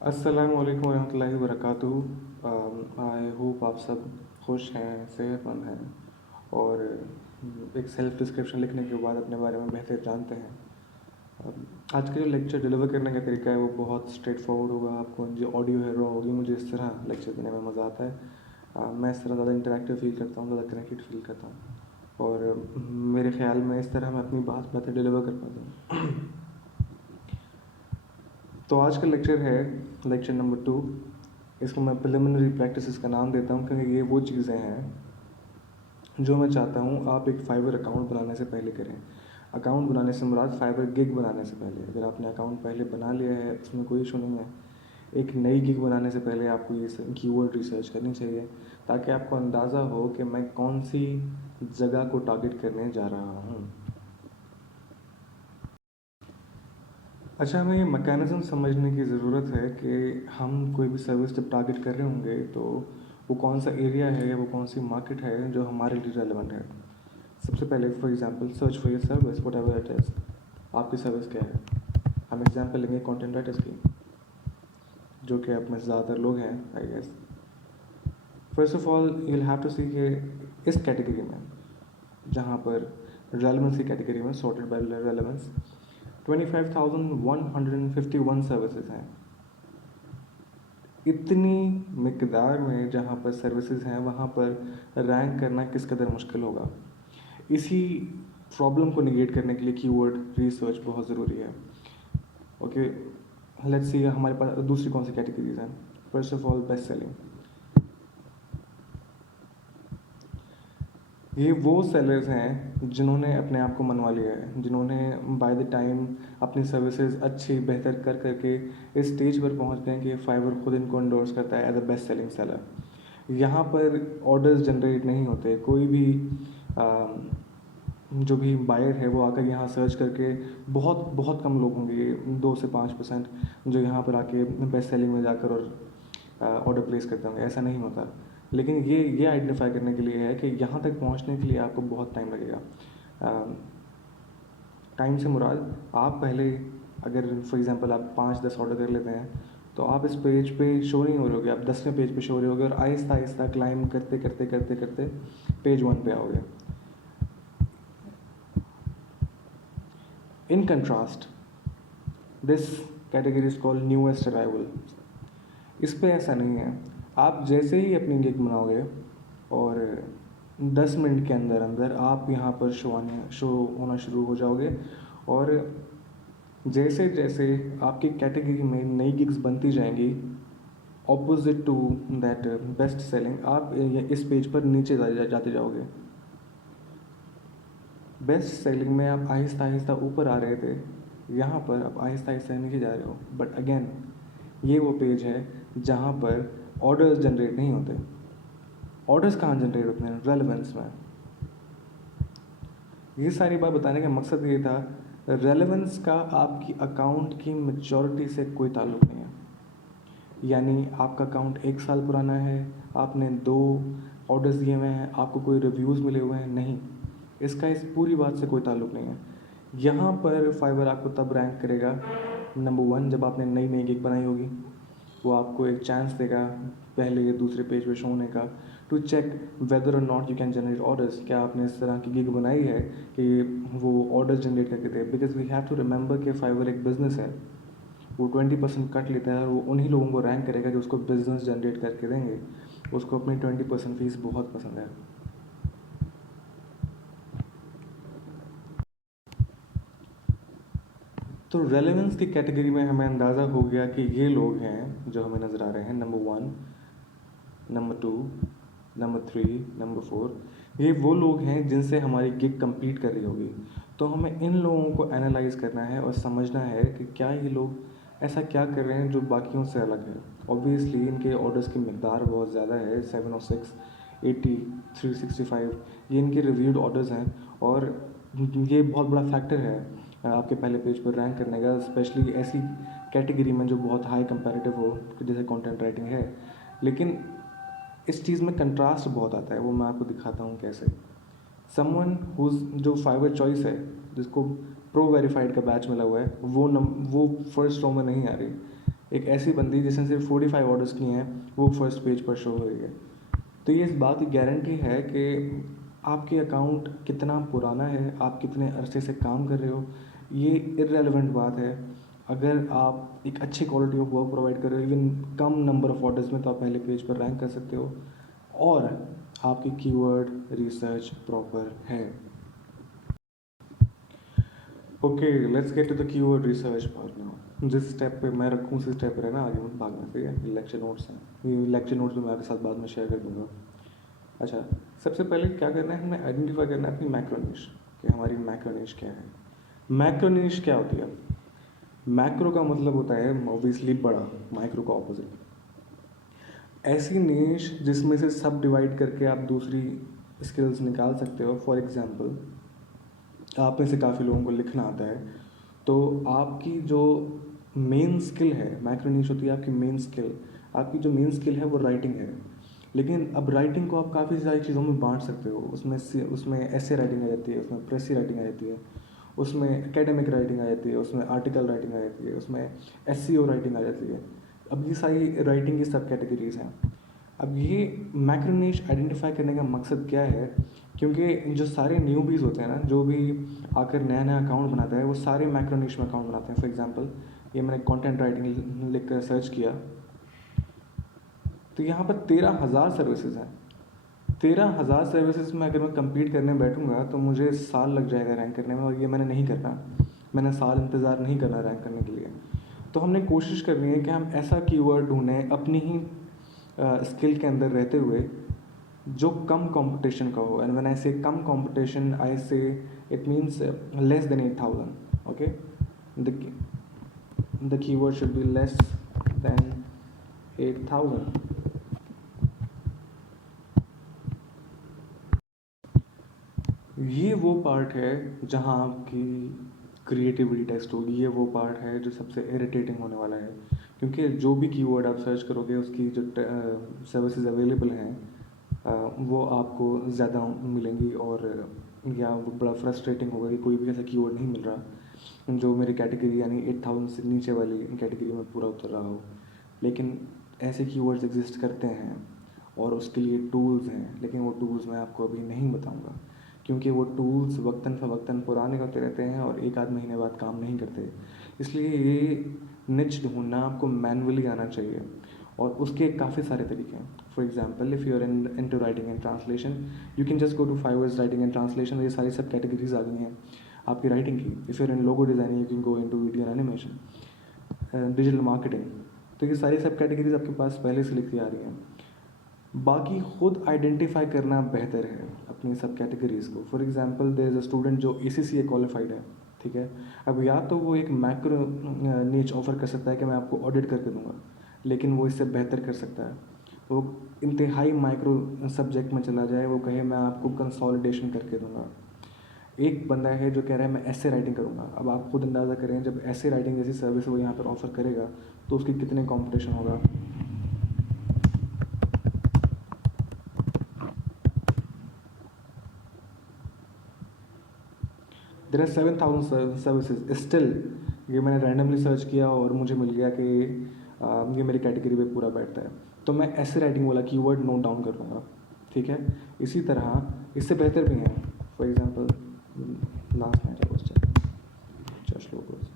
अस्सलाम वालेकुम रहमतुल्लाहि व बरकातुहू। आई होप आप सब खुश हैं, सेहतमंद हैं और एक सेल्फ डिस्क्रिप्शन लिखने के बाद अपने बारे में बेहतर जानते हैं। आज का जो लेक्चर डिलीवर करने का तरीका है वो बहुत स्ट्रेट फॉरवर्ड होगा। आपको जो ऑडियो है रॉ होगी। मुझे इस तरह लेक्चर देने में मज़ा आता है। मैं इस तरह ज़्यादा इंटरेक्टिव फील करता हूँ, ज़्यादा कनेक्टेड फील करता हूँ और मेरे ख्याल में इस तरह मैं अपनी बात बेहतर डिलीवर कर पाता हूँ। तो आज का लेक्चर है लेक्चर नंबर 2। इसको मैं प्रिलिमिनरी प्रैक्टिसेस का नाम देता हूँ क्योंकि ये वो चीज़ें हैं जो मैं चाहता हूँ आप एक फाइवर अकाउंट बनाने से पहले करें। अकाउंट बनाने से मुराद फाइवर गिग बनाने से पहले। अगर आपने अकाउंट पहले बना लिया है उसमें कोई इशू नहीं है। एक नई गिग बनाने से पहले आपको ये कीवर्ड रिसर्च करनी चाहिए ताकि आपको अंदाज़ा हो कि मैं कौन सी जगह को टारगेट करने जा रहा हूँ। अच्छा, हमें ये मैकेनिज़्म समझने की ज़रूरत है कि हम कोई भी सर्विस जब टारगेट कर रहे होंगे तो वो कौन सा एरिया है या वो कौन सी मार्केट है जो हमारे लिए रेलेवेंट है। सबसे पहले for example search for your service what ever it is. आपकी सर्विस क्या है। हम एग्जांपल लेंगे कंटेंट राइटर्स की, जो कि आप में ज़्यादातर लोग हैं I guess. First of all you will have to see कि इस कैटेगरी में जहाँ पर रेलेवेंस की कैटेगरी में सॉर्टेड बाय रेलेवेंस 25,151 सर्विसेज हैं। इतनी मिकदार में जहाँ पर सर्विसेज हैं वहाँ पर रैंक करना किस कदर मुश्किल होगा। इसी प्रॉब्लम को निगेट करने के लिए कीवर्ड रिसर्च बहुत ज़रूरी है। ओके, लेट्स सी हमारे पास दूसरी कौन सी कैटेगरीज हैं। First of all best selling. ये वो सेलर्स हैं जिन्होंने अपने आप को मनवा लिया है, जिन्होंने बाय द टाइम अपनी सर्विसेज अच्छी बेहतर कर करके इस स्टेज पर पहुंच गए कि फाइवर खुद इनको इंडोर्स करता है as a best selling seller. यहाँ पर ऑर्डर्स जनरेट नहीं होते। कोई भी जो भी बायर है वो आकर यहाँ सर्च करके बहुत बहुत कम लोग होंगे, 2 से 5% जो यहाँ पर आके बेस्ट सेलिंग में जाकर और ऑर्डर प्लेस करते होंगे। ऐसा नहीं होता। लेकिन ये आइडेंटिफाई करने के लिए है कि यहाँ तक पहुँचने के लिए आपको बहुत टाइम लगेगा। टाइम से मुराद आप पहले अगर फॉर एग्जांपल आप 5-10 ऑर्डर कर लेते हैं तो आप इस पेज पे शो नहीं हो रहे होगे, आप 10वें पेज पे शो हो रहे होगे और आहिस्ता आहिस्ता क्लाइम करते करते करते करते पेज 1 पे आओगे। In contrast this category is called newest arrival. इस पे ऐसा नहीं है। आप जैसे ही अपनी गिग बनाओगे और 10 मिनट के अंदर अंदर आप यहाँ पर शो होना शुरू हो जाओगे और जैसे जैसे आपकी कैटेगरी में नई गिग्स बनती जाएंगी opposite to that best selling, आप इस पेज पर नीचे जाते जाओगे। बेस्ट सेलिंग में आप आहिस्ता आहिस्ता ऊपर आ रहे थे, यहाँ पर आप आहिस्ता आहिस्ता नीचे जा रहे हो। बट अगेन ये वो पेज है जहाँ पर ऑर्डर्स जनरेट नहीं होते। ऑर्डर्स कहाँ जनरेट होते हैं? रेलेवेंस में। ये सारी बात बताने का मकसद ये था, रेलेवेंस का आपकी अकाउंट की मैच्योरिटी से कोई ताल्लुक़ नहीं है। यानी आपका अकाउंट 1 साल पुराना है, आपने 2 ऑर्डर्स दिए हुए हैं, आपको कोई रिव्यूज़ मिले हुए हैं, नहीं, इसका इस पूरी बात से कोई ताल्लुक़ नहीं है। यहाँ पर फाइवर आपको तब रैंक करेगा नंबर 1 जब आपने नई नई गिग बनाई होगी। वो आपको एक चांस देगा पहले या दूसरे पेज पे शो होने का, टू चेक वेदर और not you can generate orders. क्या आपने इस तरह की गिग बनाई है कि वो ऑर्डर्स जनरेट करके दे। Because we have to remember कि फाइवर एक बिज़नेस है। वो 20% कट लेता है और वो उन्हीं लोगों को रैंक करेगा जो उसको बिज़नेस जनरेट करके देंगे। उसको अपनी 20% फीस बहुत पसंद है। तो रेलेवेंस की कैटेगरी में हमें अंदाज़ा हो गया कि ये लोग हैं जो हमें नज़र आ रहे हैं। नंबर 1, नंबर 2, नंबर 3, नंबर 4, ये वो लोग हैं जिनसे हमारी गिग कंप्लीट कर रही होगी। तो हमें इन लोगों को एनालाइज करना है और समझना है कि क्या ये लोग ऐसा क्या कर रहे हैं जो बाकियों से अलग है। ऑब्वियसली इनके ऑर्डर्स की मकदार बहुत ज़्यादा है, 706, 80, 365, ये इनके रिव्यूड ऑर्डर्स हैं और ये बहुत बड़ा फैक्टर है आपके पहले पेज पर रैंक करने का, स्पेशली ऐसी कैटेगरी में जो बहुत हाई कंपैरेटिव हो जैसे कंटेंट राइटिंग है। लेकिन इस चीज़ में कंट्रास्ट बहुत आता है, वो मैं आपको दिखाता हूँ कैसे। समवन जो फाइवर चॉइस है, जिसको प्रो वेरीफाइड का बैच मिला हुआ है, वो फर्स्ट रो में नहीं आ रही। एक ऐसी बंदी जिसने सिर्फ 45 ऑर्डर्स किए हैं वो फर्स्ट पेज पर शो हो रही है। तो ये इस बात की गारंटी है कि आपके अकाउंट कितना पुराना है, आप कितने अरसे से काम कर रहे हो, ये इररेलेवेंट बात है। अगर आप एक अच्छी क्वालिटी ऑफ वर्क प्रोवाइड कर रहे हो, even come number of orders में, तो आप पहले पेज पर रैंक कर सकते हो और आपकी कीवर्ड रिसर्च प्रॉपर है। Okay, let's get to the keyword research part now. जिस स्टेप पे मैं रखूँ उसी स्टेप पे रहना, आगे मत भागना, ठीक है। लेक्चर नोट्स हैं, ये लेक्चर नोट्स में मैं आपके साथ बाद में शेयर कर दूँगा। अच्छा, सबसे पहले क्या करना है, हमें आइडेंटिफाई करना है अपनी मैक्रो निश, कि हमारी मैक्रो निश क्या है। मैक्रो निश क्या होती है? मैक्रो का मतलब होता है ऑब्वियसली बड़ा, माइक्रो का ऑपोजिट। ऐसी निश जिसमें से सब डिवाइड करके आप दूसरी स्किल्स निकाल सकते हो। फॉर एग्जांपल, आप में से काफ़ी लोगों को लिखना आता है, तो आपकी जो मेन स्किल है, मैक्रो निश होती है आपकी मेन स्किल। आपकी जो मेन स्किल है वो राइटिंग है, लेकिन अब राइटिंग को आप काफ़ी सारी चीज़ों में बांट सकते हो। उसमें ऐसे राइटिंग आ जाती है, उसमें प्रेसी राइटिंग आ जाती है, उसमें एकेडमिक राइटिंग आ जाती है, उसमें आर्टिकल राइटिंग आ जाती है, उसमें एसईओ राइटिंग आ जाती है। अब ये सारी राइटिंग की सब कैटेगरीज हैं। अब ये मैक्रो निश आइडेंटिफाई करने का मकसद क्या है? क्योंकि जो सारे न्यूबीज़ होते हैं ना, जो भी आकर नया नया अकाउंट बनाता है, वो सारे मैक्रो निश में अकाउंट बनाते हैं। फॉर एग्जांपल, ये मैंने कंटेंट राइटिंग लिख कर सर्च किया, तो यहाँ पर 13,000 सर्विसेज हैं। 13,000 सर्विसेज में अगर मैं कंप्लीट करने बैठूंगा तो मुझे साल लग जाएगा रैंक करने में, और ये मैंने नहीं करना। मैंने साल इंतज़ार नहीं करना रैंक करने के लिए। तो हमने कोशिश करनी है कि हम ऐसा कीवर्ड ढूंढें अपनी ही स्किल के अंदर रहते हुए, जो कम कंपटीशन का हो। एंड व्हेन आई से कम कंपटीशन, आई से it means less than 8,000। Okay, the keyword should be less than 8,000। ये वो पार्ट है जहाँ आपकी क्रिएटिविटी टेस्ट होगी। ये वो पार्ट है जो सबसे इरिटेटिंग होने वाला है, क्योंकि जो भी कीवर्ड आप सर्च करोगे उसकी जो सर्विसेज अवेलेबल हैं वो आपको ज़्यादा मिलेंगी, और या वो बड़ा फ्रस्ट्रेटिंग होगा कि कोई भी ऐसा कीवर्ड नहीं मिल रहा जो मेरी कैटेगरी यानी 8,000 से नीचे वाली कैटेगरी में पूरा उतर रहा हो। लेकिन ऐसे कीवर्ड्स एग्जिस्ट करते हैं और उसके लिए टूल्स हैं, लेकिन वो टूल्स मैं आपको अभी नहीं बताऊंगा, क्योंकि वो टूल्स वक्तन फ़वक्तन पुराने होते रहते हैं और एक आध महीने बाद काम नहीं करते। इसलिए ये निच ढूंढना आपको मैनुअली आना चाहिए, और उसके काफ़ी सारे तरीके हैं। For example, if you are into writing and translation, you can just go to Fiverr's writing and translation. ये सारी सब कैटेगरीज आ गई हैं आपकी राइटिंग की। If you are in logo designing, you can go into video and animation, digital marketing. तो ये सारी सब कैटेगरीज आपके पास पहले से लिखी आ रही हैं। बाकी खुद आइडेंटिफाई करना बेहतर है अपनी सब कैटेगरीज को। For example, there is a student जो ACCA क्वालिफाइड है, ठीक है। अब या तो वो एक मैक्रो नीच ऑफर कर सकता है कि मैं आपको ऑडिट करके दूंगा, लेकिन वो इससे बेहतर कर सकता है। वो इंतहाई माइक्रो सब्जेक्ट में चला जाए, वो कहे मैं आपको कंसोलिडेशन करके दूंगा। एक बंदा है जो कह रहा है मैं ऐसे राइटिंग करूँगा। अब आप खुद अंदाज़ा करें, जब ऐसे राइटिंग जैसी सर्विस वो यहाँ पर ऑफर करेगा तो उसकी कितने कॉम्पिटिशन होगा। There are 7,000 services still. ये मैंने रैंडमली सर्च किया और मुझे मिल गया कि ये मेरी कैटेगरी पे पूरा बैठता है, तो मैं ऐसे राइटिंग वाला कीवर्ड नोट डाउन कर दूँगा, ठीक है। इसी तरह इससे बेहतर भी हैं। For example, last night I was just logos,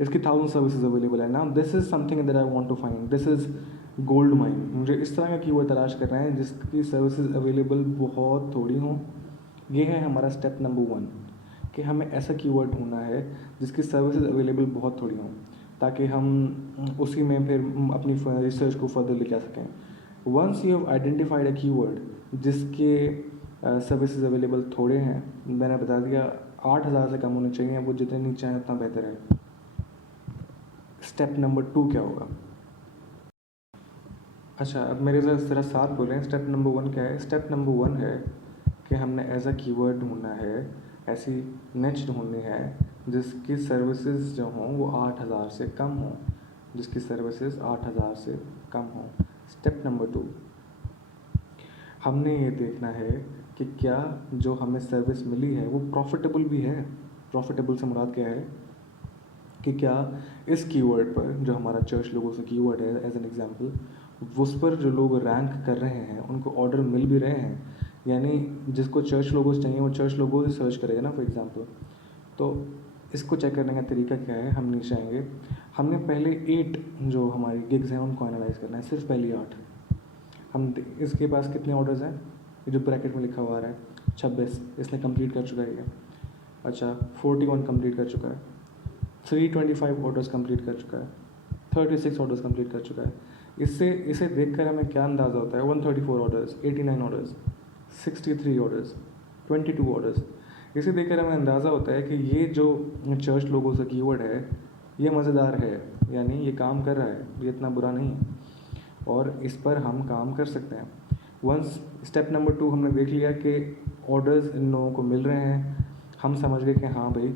इसकी 1,000 सर्विसेज अवेलेबल है ना। This is something that I want to find, this is gold mine. मुझे इस तरह का कीवर्ड तलाश कर रहे हैं जिसकी सर्विसेज अवेलेबल बहुत थोड़ी हों। ये है हमारा स्टेप नंबर 1, कि हमें ऐसा कीवर्ड ढूंढना है जिसकी सर्विसेज अवेलेबल बहुत थोड़ी हों, ताकि हम उसी में फिर अपनी रिसर्च को फर्दर ले जा सकें। Once you have identified a keyword जिसके सर्विसेज अवेलेबल थोड़े हैं, मैंने बता दिया 8,000 से कम होने चाहिए, वो जितने नीचे हैं उतना बेहतर है। स्टेप नंबर 2 क्या होगा? अच्छा, अब मेरे ज़रा साथ बोलें। स्टेप नंबर 1 क्या है? स्टेप नंबर 1 है कि हमने एज अ कीवर्ड ढूंढना है, ऐसी निच ढूंढनी है जिसकी सर्विसेज जो हों वो 8,000 से कम हों, जिसकी सर्विसेज 8,000 से कम हों। स्टेप नंबर 2, हमने ये देखना है कि क्या जो हमें सर्विस मिली है वो प्रॉफिटेबल भी है। प्रॉफिटेबल से मुराद क्या है? कि क्या इस कीवर्ड पर, जो हमारा चर्च लोगों से कीवर्ड है एज एन एग्जांपल, उस पर जो लोग रैंक कर रहे हैं उनको ऑर्डर मिल भी रहे हैं। यानी जिसको चर्च लोगोस चाहिए वो चर्च लोगो से सर्च करेगा ना, फॉर एग्जांपल। तो इसको चेक करने का तरीका क्या है, हम नीचे आएंगे। हमने पहले 8 जो हमारी गिग्स हैं उनको एनालाइज करना है, सिर्फ पहली 8। इसके पास कितने ऑर्डर्स हैं, ये जो ब्रैकेट में लिखा हुआ आ रहा है 26, इसने कंप्लीट कर चुका है ये। अच्छा, 41 कंप्लीट कर चुका है, 325 ऑर्डर्स कंप्लीट कर चुका है, 36 ऑर्डर्स कंप्लीट कर चुका है। इससे इसे देखकर हमें क्या अंदाज़ा होता है, 134 ऑर्डर्स, 89 ऑर्डर्स, 63 ऑर्डर्स, 22 ऑर्डर्स। इसे देखकर हमें अंदाज़ा होता है कि ये जो चर्च लोगों से कीवर्ड है ये मज़ेदार है, यानी ये काम कर रहा है, ये इतना बुरा नहीं है और इस पर हम काम कर सकते हैं। वंस स्टेप नंबर 2 हमने देख लिया कि ऑर्डर्स इन लोगों को मिल रहे हैं, हम समझ गए कि हाँ भाई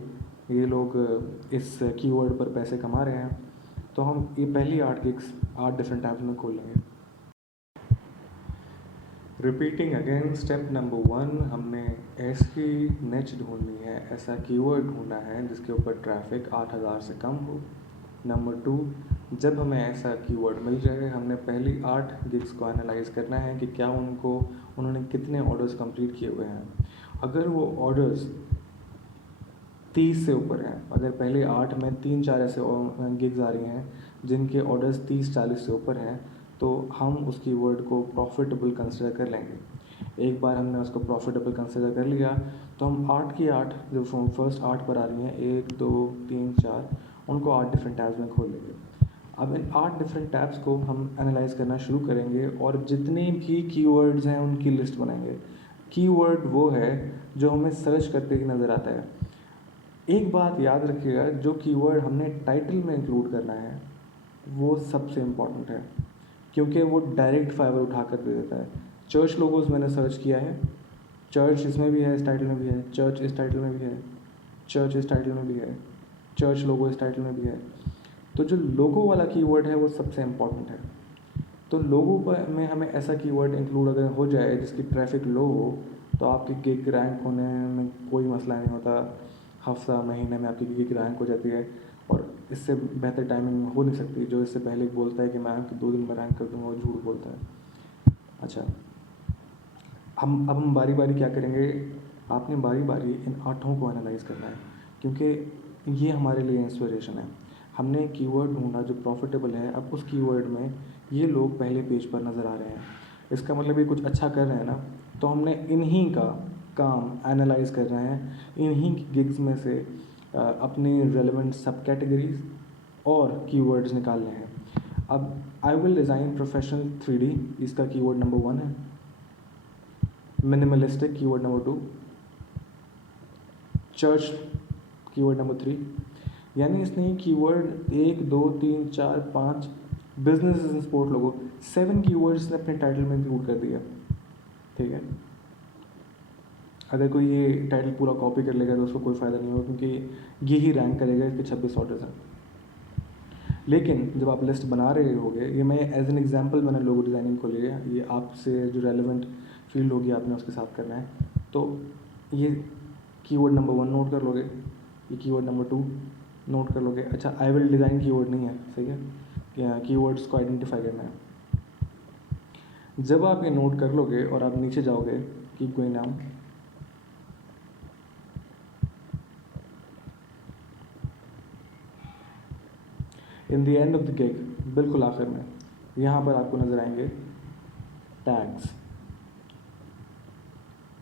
ये लोग इस कीवर्ड पर पैसे कमा रहे हैं, तो हम ये पहली 8 गिग्स 8 डिफरेंट टैब्स में खोल लेंगे। रिपीटिंग अगेन, स्टेप नंबर 1, हमने ऐसी निच ढूंढनी है, ऐसा कीवर्ड ढूंढना है जिसके ऊपर ट्रैफिक 8000 से कम हो। नंबर 2, जब हमें ऐसा कीवर्ड मिल जाए, हमने पहली 8 गिग्स को एनालाइज करना है कि क्या उन्होंने कितने ऑर्डर्स कंप्लीट किए हुए हैं। अगर वो ऑर्डर्स 30 से ऊपर हैं, अगर पहले 8 में 3-4 ऐसे गिग्स आ रही हैं जिनके ऑर्डर्स 30-40 से ऊपर हैं, तो हम उस कीवर्ड को प्रॉफिटेबल कंसिडर कर लेंगे। एक बार हमने उसको प्रॉफिटेबल कंसिडर कर लिया तो हम 8 की 8 जो फर्स्ट 8 पर आ रही हैं, 1 2 3 4, उनको 8 डिफरेंट टैब्स में खोल लेंगे। अब इन 8 डिफरेंट टैब्स को हम एनालाइज करना शुरू करेंगे और जितने भी कीवर्ड्स हैं उनकी लिस्ट बनाएंगे। कीवर्ड वो है जो हमें सर्च करते ही नज़र आता है। एक बात याद रखिएगा, जो कीवर्ड हमने टाइटल में इंक्लूड करना है वो सबसे इम्पॉर्टेंट है, क्योंकि वो डायरेक्ट फाइबर उठा कर दे देता है। चर्च लोगोस मैंने सर्च किया है, चर्च इसमें भी है, इस टाइटल में भी है, चर्च इस टाइटल में भी है, चर्च इस टाइटल में भी है, चर्च लोगो इस टाइटल में भी है। तो जो लोगो वाला कीवर्ड है वो सबसे इम्पॉर्टेंट है। तो लोगो पर में हमें ऐसा कीवर्ड इंक्लूड अगर हो जाए जिसकी ट्रैफिक लो हो, तो आपकी गिग रैंक होने में कोई मसला नहीं होता। हफ्ता महीने में आपकी गिग रैंक हो जाती है और इससे बेहतर टाइमिंग हो नहीं सकती। जो इससे पहले बोलता है कि मैं आपकी 2 दिन में रैंक कर दूँगा, वो झूठ बोलता है। अच्छा, हम बारी बारी क्या करेंगे, आपने बारी बारी इन 8 को एनालाइज करना है, क्योंकि ये हमारे लिए इंस्पिरेशन है। हमने कीवर्ड ढूंढा जो प्रॉफिटेबल है, अब उस कीवर्ड में ये लोग पहले पेज पर नज़र आ रहे हैं, इसका मतलब ये कुछ अच्छा कर रहे हैं ना। तो हमने इन्हीं का काम एनालाइज कर रहे हैं, इन्हीं गिग्स में से अपनी रेलेवेंट सब कैटेगरीज और कीवर्ड्स निकालने हैं। अब I will design professional 3D, इसका कीवर्ड नंबर 1 है। Minimalistic keyword number 2, church keyword number 3। यानी इसने keyword 1 2 3 4 5 business and sport logo 7 keywords ने अपने टाइटल में इंक्लूड कर दिया। ठीक है, अगर कोई ये टाइटल पूरा कॉपी कर लेगा तो उसको कोई फ़ायदा नहीं होगा, क्योंकि ये ही रैंक करेगा, इसके 26 ऑर्डर्स हैं। लेकिन जब आप लिस्ट बना रहे होगे, ये मैं एज एन एग्जांपल मैंने लोगो डिज़ाइनिंग को लिया, ये आपसे जो रेलेवेंट फील्ड होगी आपने उसके साथ करना है। तो ये कीवर्ड नंबर 1 नोट कर लोगे, ये कीवर्ड नंबर 2 नोट कर लोगे। अच्छा, आई विल डिज़ाइन कीवर्ड नहीं है, सही है, कीवर्ड्स को आइडेंटिफाई करना है। जब आप ये नोट कर लोगे और आप नीचे जाओगे, keep going down, in the end of the gig, बिल्कुल आखिर में यहाँ पर आपको नज़र आएंगे टैग्स।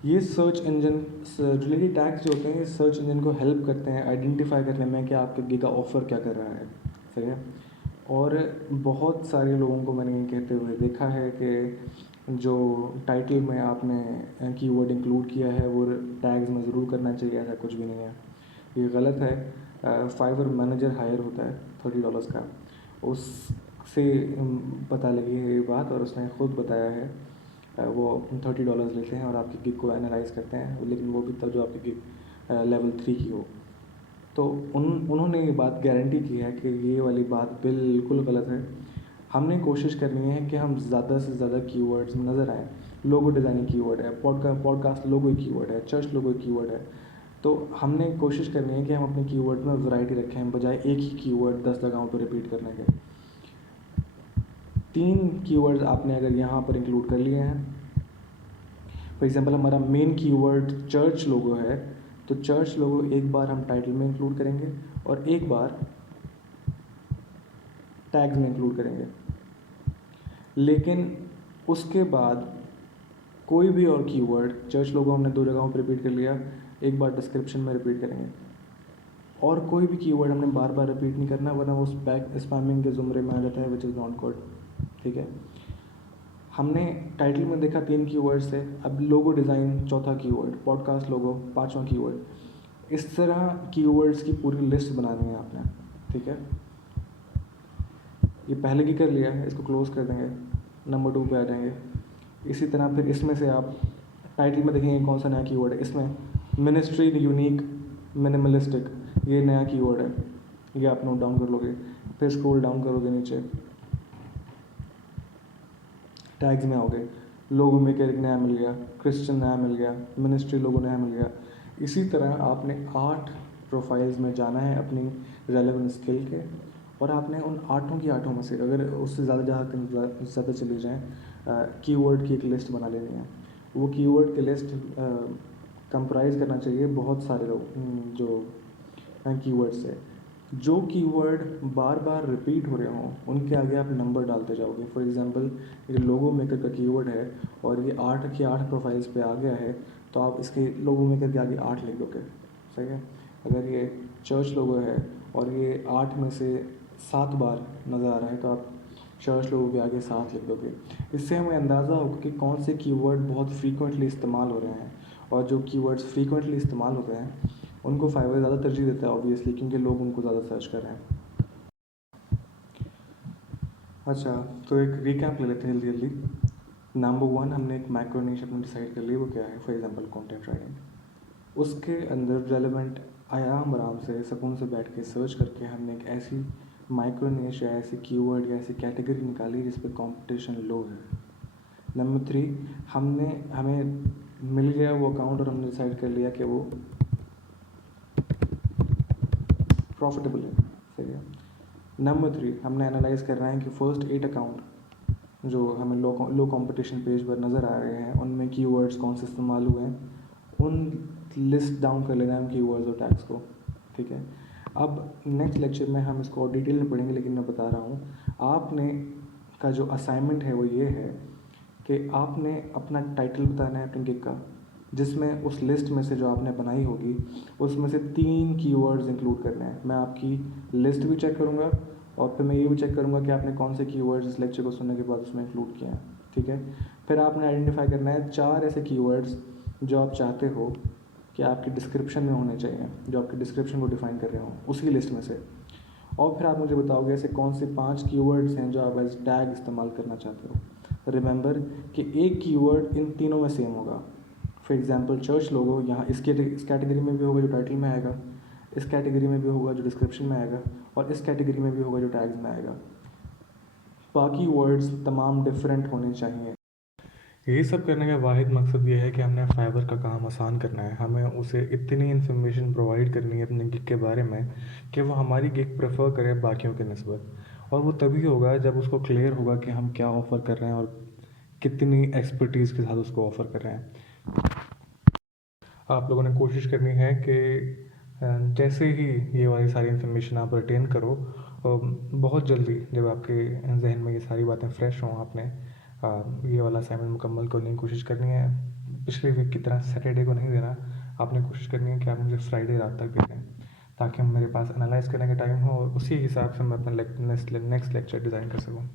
ये सर्च इंजन रिलेटेड टैग्स जो होते हैं, ये सर्च इंजन को हेल्प करते हैं आइडेंटिफाई करने में कि आपके गिग का ऑफ़र क्या कर रहा है, सही है। और बहुत सारे लोगों को मैंने ये कहते हुए देखा है कि जो टाइटल में आपने कीवर्ड इंक्लूड किया है वो टैग्स में ज़रूर करना चाहिए, ऐसा कुछ भी नहीं है, ये गलत है। फाइवर मैनेजर हायर होता है $30 का, उससे पता लगी है ये बात और उसने ख़ुद बताया है। वो $30 लेते हैं और आपकी गिग को एनालाइज करते हैं, लेकिन वो भी तब जो आपकी गिग लेवल 3 की हो। तो उन्होंने ये बात गारंटी की है कि ये वाली बात बिल्कुल गलत है। हमने कोशिश करनी है कि हम ज़्यादा से ज़्यादा कीवर्ड्स में नज़र आएँ। लोगो डिज़ाइनिंग कीवर्ड है, पॉडकास्ट लोगो एक कीवर्ड है, चर्च लोगो एक कीवर्ड है। तो हमने कोशिश करनी है कि हम अपने कीवर्ड में वैरायटी रखें, बजाय एक ही कीवर्ड 10 जगहों पर रिपीट करने के। 3 कीवर्ड्स आपने अगर यहाँ पर इंक्लूड कर लिए हैं, फॉर एग्जांपल हमारा मेन कीवर्ड चर्च लोगो है, तो चर्च लोगो एक बार हम टाइटल में इंक्लूड करेंगे और एक बार टैग्स में इंक्लूड करेंगे। लेकिन उसके बाद कोई भी और कीवर्ड, चर्च लोगो हमने 2 जगहों पर रिपीट कर लिया, एक बार डिस्क्रिप्शन में रिपीट करेंगे। और कोई भी कीवर्ड हमने बार बार रिपीट नहीं करना, वरना वो स्पैमिंग के ज़ुमरे में आ जाता है, विच इज़ नॉट गुड। ठीक है, हमने टाइटल में देखा 3 कीवर्ड्स थे, अब लोगो डिज़ाइन चौथा कीवर्ड, पॉडकास्ट लोगो 5वां कीवर्ड। इस तरह कीवर्ड्स की पूरी लिस्ट बनानी है आपने। ठीक है, ये पहले की कर लिया है, इसको क्लोज कर देंगे, नंबर 2 पे आ जाएंगे। इसी तरह फिर इसमें से आप टाइटल में देखेंगे कौन सा नया कीवर्ड है। इसमें मिनिस्ट्री यूनिक मिनिमलिस्टिक, ये नया कीवर्ड है, ये आप नोट डाउन कर लोगे। फिर स्क्रॉल डाउन करोगे नीचे, टैग्स में आओगे, लोगो मेकर एक नया मिल गया, क्रिश्चियन नया मिल गया, मिनिस्ट्री लोगो नया मिल गया। इसी तरह आपने 8 प्रोफाइल्स में जाना है अपनी रेलेवेंट स्किल के, और आपने उन 8 की 8 में से, अगर उससे ज़्यादा चली जाएँ, कीवर्ड की एक लिस्ट बना लेनी है। वो कीवर्ड की लिस्ट कंप्राइज करना चाहिए बहुत सारे लोग जो कीवर्ड्स है। जो कीवर्ड बार बार रिपीट हो रहे हों, उनके आगे आप नंबर डालते जाओगे। फॉर एग्जांपल, ये लोगो मेकर का कीवर्ड है और ये 8 की 8 प्रोफाइल्स पे आ गया है, तो आप इसके लोगो मेकर के आगे 8 लिख दोगे। सही है। अगर ये चर्च लोगो है और ये 8 में से 7 बार नज़र आ रहा है, तो आप चर्च लोगो के आगे 7 लिख दोगे। इससे हमें अंदाज़ा होगा कि कौन से कीवर्ड बहुत फ्रीक्वेंटली इस्तेमाल हो रहे हैं, और जो कीवर्ड्स फ्रीक्वेंटली इस्तेमाल होते हैं उनको फाइवर ज़्यादा तरजीह देता है, ऑब्वियसली, क्योंकि लोग उनको ज़्यादा सर्च कर रहे हैं। अच्छा, तो एक रिकैप ले लेते हैं जल्दी जल्दी। नंबर 1, हमने एक माइक्रो नीश अपने डिसाइड कर लिया, वो क्या है, फॉर एग्जांपल कंटेंट राइटिंग। उसके अंदर रेलेवेंट आराम से सुकून से बैठ के सर्च करके हमने एक ऐसी माइक्रो नीश या ऐसी कीवर्ड या ऐसी कैटेगरी निकाली जिस पर कॉम्पिटिशन लो है। नंबर 3, हमें मिल गया वो अकाउंट और हमने डिसाइड कर लिया कि वो प्रॉफिटेबल है। सही है। नंबर 3, हमने एनालाइज करना है कि फर्स्ट 8 अकाउंट जो हमें लो कंपटीशन पेज पर नज़र आ रहे हैं, उनमें कीवर्ड्स कौन से इस्तेमाल हुए हैं, उन लिस्ट डाउन कर लेना है कीवर्ड्स और टैग्स को। ठीक है। अब नेक्स्ट लेक्चर में हम इसको और डिटेल में पढ़ेंगे, लेकिन मैं बता रहा हूँ आपने का जो असाइनमेंट है वो ये है कि आपने अपना टाइटल बताना है अपनी गिग का, जिसमें उस लिस्ट में से जो आपने बनाई होगी उसमें से 3 कीवर्ड्स इंक्लूड करने हैं। मैं आपकी लिस्ट भी चेक करूँगा और फिर मैं ये भी चेक करूँगा कि आपने कौन से कीवर्ड्स इस लेक्चर को सुनने के बाद उसमें इंक्लूड किए हैं। ठीक है। फिर आपने आइडेंटिफाई करना है 4 ऐसे कीवर्ड्स जो आप चाहते हो कि आपकी डिस्क्रिप्शन में होने चाहिए, जो आपकी डिस्क्रिप्शन को डिफाइन कर रहे हो उसी लिस्ट में से। और फिर आप मुझे बताओगे ऐसे कौन से 5 कीवर्ड्स हैं जो आप एज टैग इस्तेमाल करना चाहते हो। रिमेंबर कि एक कीवर्ड इन तीनों में सेम होगा। फॉर एग्जांपल चर्च लोगो यहाँ इस कैटेगरी में भी होगा जो टाइटल में आएगा, इस कैटेगरी में भी होगा जो डिस्क्रिप्शन में आएगा, और इस कैटेगरी में भी होगा जो टैग्स में आएगा। बाकी वर्ड्स तमाम डिफरेंट होने चाहिए। ये सब करने का वाहिद मकसद ये है कि हमने फाइवर का काम आसान करना है। हमें उसे इतनी इन्फॉर्मेशन प्रोवाइड करनी है अपने गिग के बारे में कि वो हमारी गिग प्रेफर करे बाकियों के निस्बत, और वो तभी होगा जब उसको क्लियर होगा कि हम क्या ऑफ़र कर रहे हैं और कितनी एक्सपर्टीज़ के साथ उसको ऑफ़र कर रहे हैं। आप लोगों ने कोशिश करनी है कि जैसे ही ये वाली सारी इन्फॉर्मेशन आप रिटेन करो, बहुत जल्दी जब आपके जहन में ये सारी बातें फ्रेश हों, आपने ये वाला असाइनमेंट मुकम्मल करने की कोशिश करनी है। पिछले वीक की तरह सैटरडे को नहीं देना, आपने कोशिश करनी है कि आप मुझे फ्राइडे रात तक दे दें, ताकि मेरे पास एनालाइज करने का टाइम हो और उसी हिसाब से मैं अपना नेक्स्ट लेक्चर डिज़ाइन कर सकूँ।